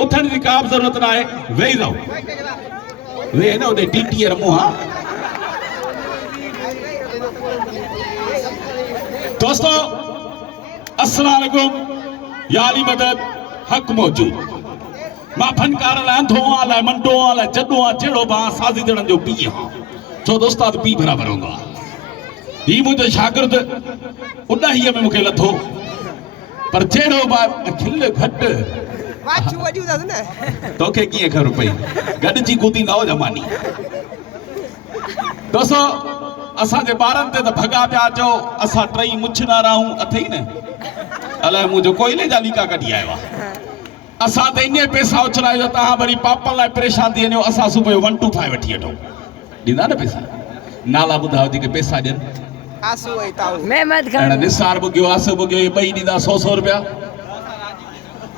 उथण जी का जरूरत ना है, वेही रहो, वे न उदे टीटी मुंह। दोस्तों अस्सलाम वालेकुम, याली मदद हक मौजूद। मां फनकार लाइ अंधो आला मंडो आला जडो आ जेड़ो बा साजी जणन जो पी हां, छो दोस्ताद पी बराबर होंदा। ही मुझे शागिर्द उॾाहीअ में मूंखे लथो, पर जेड़ो बा खिल घट वाचू वजू दस न तोखे कीअं ख़बर पई, गॾिजी कूदी न हो जमानी। दोस्तों असांजे ॿारनि ते त भॻा पिया चओ, असां टई मुछना रहूं अथई न, अलाए मुंहिंजो कोयले जा लीका कढी आयो आहे। असां त ईअं पैसा उछलायो जो तव्हां वरी पापड़ लाइ परेशान थी वञो, असां सुबुह 125 वठी वठूं। ॾींदा न पैसा, नाला ॿुधायो जेके पैसा ॾियनि। आसू ऐं ताऊ महमद खान निसार बुगियो, आसो बुगियो, ये ॿई ॾींदा 100 रुपया।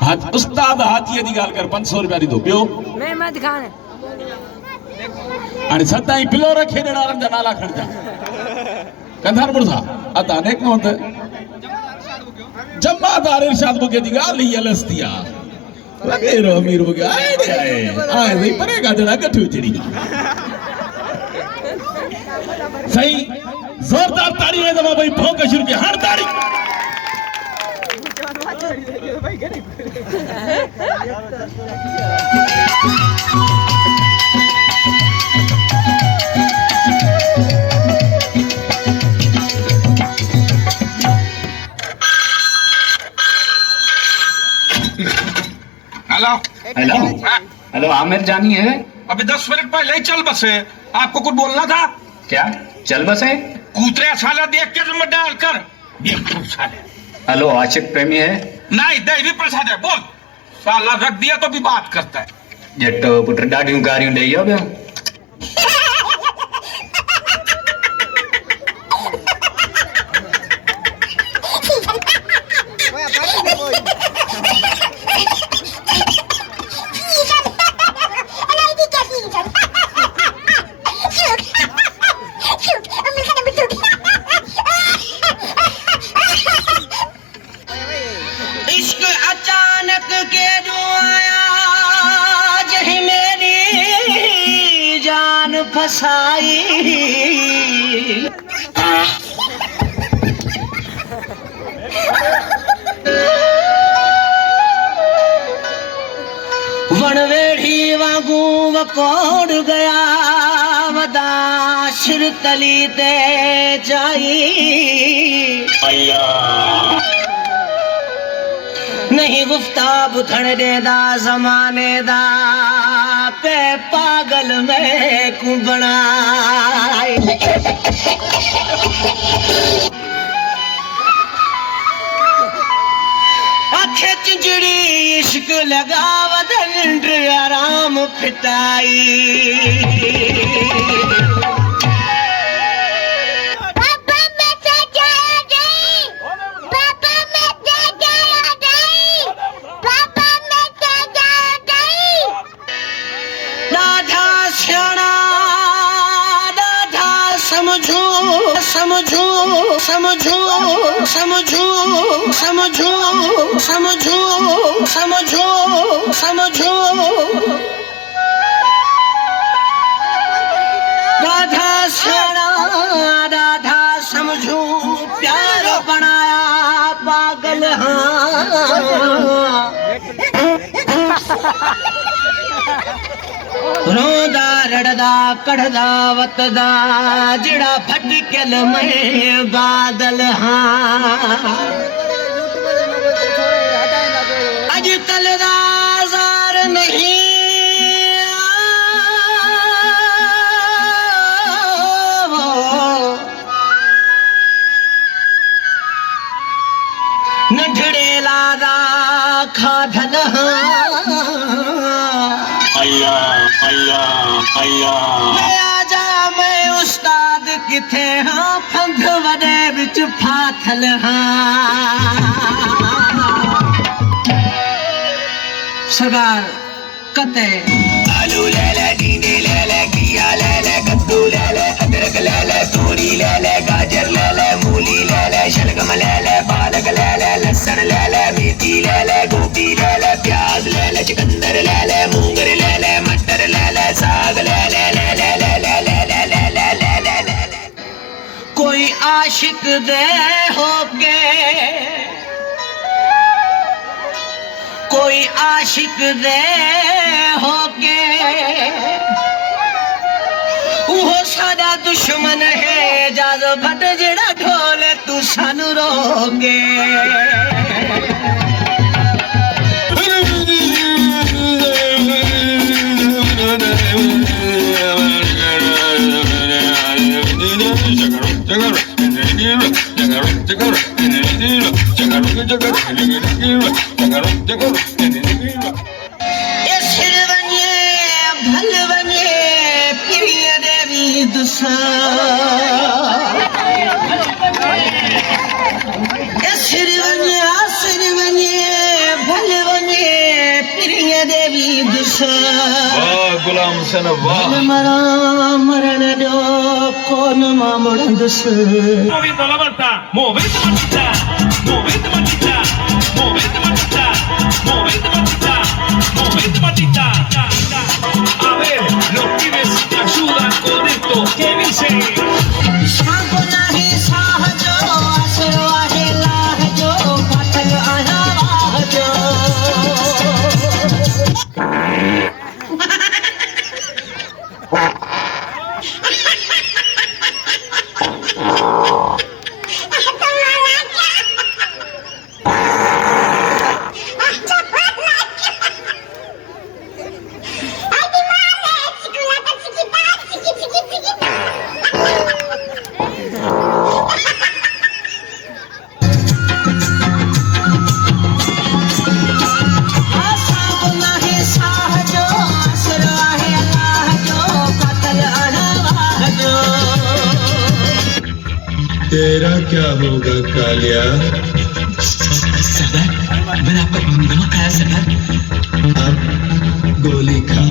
हाँ उस्ताद हाजीअ जी ॻाल्हि कर, 500 रुपया ॾींदो। ॿियो महमद खान हाणे सदाईं पिलो रखे ॾियण वारनि जा नाला खणजा। कंधार मुर्ज़ा अता नेक मोहत जमादार इरशाद बुगे जी ॻाल्हि ही अलस्ती आ। लगे रो अमीर बुगे आए रे आए सही परेगा जड़ा गठू चढ़ी। सही जोरदार ताड़ी में दबा भाई भौंक शुरू की हर ताड़ी। हेलो हेलो हेलो आमिर जानी है? अभी 10 मिनट पहले ही चल बसे, आपको कुछ बोलना था। क्या चल बसे? कूतरे साला देख के तुम डाल कर बेवकूफ साले। हेलो आशिक प्रेमी है? नहीं देवी प्रसाद है, बोल। साला रख दिया तो भी बात करता है। जट्टो पुत्र डाडियों गारियों दे यो बे। इश्क अचानक के जो आया जही मेरी जान फसाई। वणवेड़ी वांगू वकोड़ गया वदा सिर तली ते जाई। नहीं गुफ्ता बुधण देदा जमाने दा पे पागल में कुबणाई। आखे चिंजड़ी इश्क लगा वदन आराम फिटाई। समझो समझो समझो समझो समझो समझो समझो समझो राधा सोना राधा समझो प्यार बनाया पागल। हाँ रोदा रड़दा कढ़दा वतदा जिड़ा भटकल में बादल। हाँ अजकल राजार नहीं नढ़ड़े लादा खाधल। आजा मैं उस्ताद किथे हाँ फंद वडे विच फाथल। हाँ सगार कते आलू ले ले दीने ले ले घिया ले ले कद्दू ले ले अदरक ले ले तोरी ले ले गाजर ले ले मूली ले ले शलगम ले ले पालक ले ले लहसुन ले ले मेथी ले ले गोभी ले ले प्याज ले ले चिकन आशिक दे होके कोई आशिक दे होके वो सादा दुश्मन है जद भट जेड़ा ढोले तू सानू रोके गुलाम हुसैन वाह मरण जो कौन मामुड़ंदुस Movendo la volta, movendo matita, movendo matita, movendo matita, movendo matita, movendo matita. A ver, los pibes me ayudan con esto. ¿Qué dice? Sago नाही साहजो असरो आहे लाहजो पातल आया वाहजो तेरा क्या होगा कालिया सरदार मैंने आपका नमक खाया सरदार अब गोली खा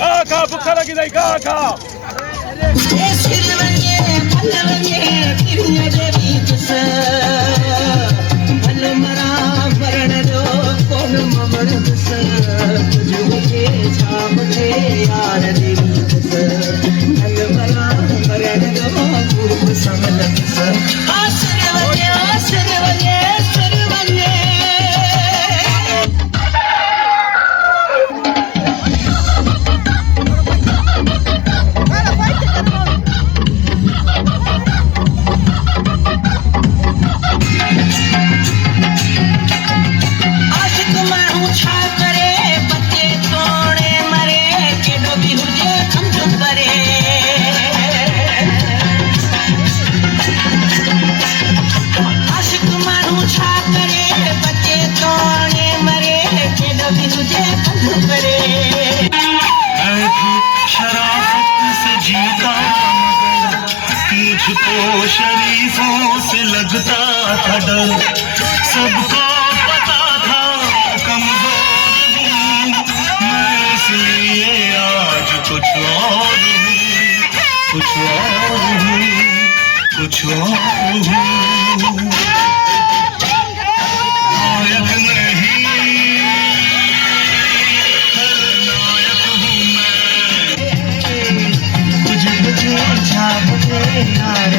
Kaka, buka lagi dai kaka. मुझको शरीफों से लगता था डर सबको पता था कमजोर हूँ मैं इसलिए आज कुछ और हूँ कुछ और हूँ कुछ और हूँ नायक नहीं खलनायक हूँ मैं कुछ कुछ छापते यार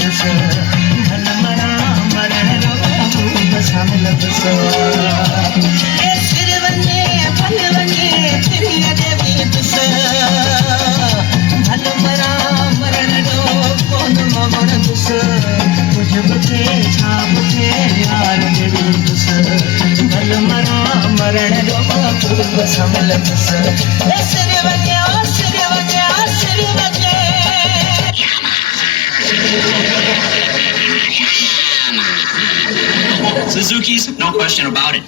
दिस भल मरा मरण रो बस हम लबस ए सिर बने फल बने तेरी देवी दिस भल मरा मरण रो कौन मरण दिस कुछ बचे छापते यार दिल दिस भल मरा मरण रो बस हम लबस ए सिर बने सिर बने सिर बने Suzuki's, no question about it.